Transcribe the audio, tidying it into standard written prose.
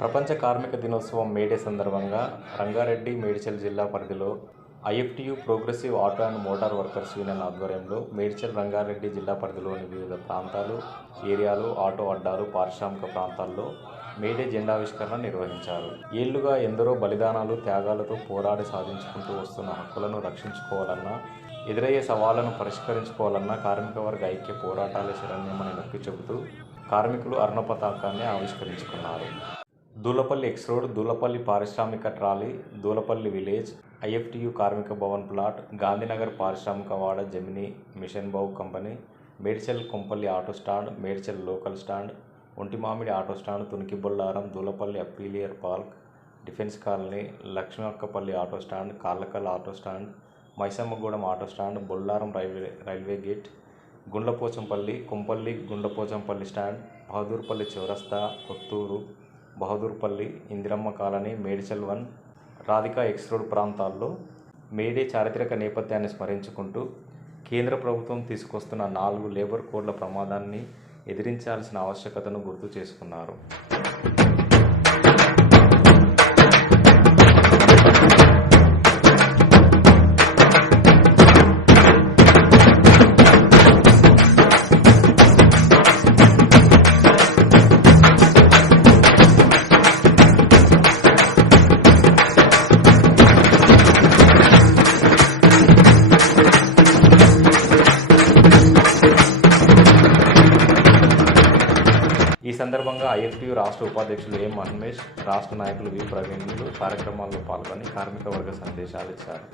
ప్రపంచ కార్మిక దినోత్సవం మేడే సందర్భంగా రంగారెడ్డి మేడ్చల్ జిల్లా పరిధిలో IFTU progressive auto and motor workers union ఆధ్వర్యంలో మేడ్చల్ రంగారెడ్డి జిల్లా పరిధిలోని వివిధ ప్రాంతాలు ఏరియాలు ఆటో అడ్డాలు పారిశ్రామిక ప్రాంతాల్లో మేడే జెండావిష్కరణ నిర్వహించారు. ఏళ్లుగా ఎందరో బలిదానాలు త్యాగాలతో పోరాడి సాధించుకుంటూ వస్తున్న హక్కులను రక్షించుకోవాలన్నా ఎదురయ్యే సవాళ్లను పరిష్కరించుకోవాలన్నా కార్మిక వర్గ ఐక్య పోరాటాలే శరణ్యమని నొక్కి చెబుతూ కార్మికులు అరుణ పతాకాన్ని ఆవిష్కరించుకున్నారు. దూలపల్లి ఎక్స్ రోడ్, దూలపల్లి పారిశ్రామిక ట్రాలీ, దూలపల్లి విలేజ్, ఐఎఫ్టియు కార్మిక భవన్ ప్లాట్, గాంధీనగర్ పారిశ్రామిక వాడ జెమినీ మిషన్ బౌ company, Medchal Kompally auto stand, Medchal local stand, Ontimamidi auto stand, Tuniki Bollaram, Dulapally apparel park, defence colony, Lakshmakkapally auto stand, Kallakal auto stand, Maisammaguda auto stand, Bollaram railway gate, Gundlapochampally, Kompally Gundlapochampally stand, Bahadurpally చౌరస్తా, Kothur, Bahadurpally, Indiramma colony, Medchal 1, Radhika X road ప్రాంతాల్లో May Day చారిత్రక నేపథ్యాన్ని స్మరించుకుంటూ కేంద్ర ప్రభుత్వం తీసుకొస్తున్న 4 లేబర్ కోడ్ల ప్రమాదాన్ని ఎదిరించాల్సిన ఆవశ్యకతను గుర్తు చేసుకున్నారు. ఈ సందర్భంగా ఐఎఫ్టియు రాష్ట్ర ఉపాధ్యక్షులు ఎం మహేష్, రాష్ట్ర నాయకులు వి ప్రవీణ్లు కార్యక్రమాల్లో పాల్గొని కార్మిక వర్గ సందేశాలు ఇచ్చారు.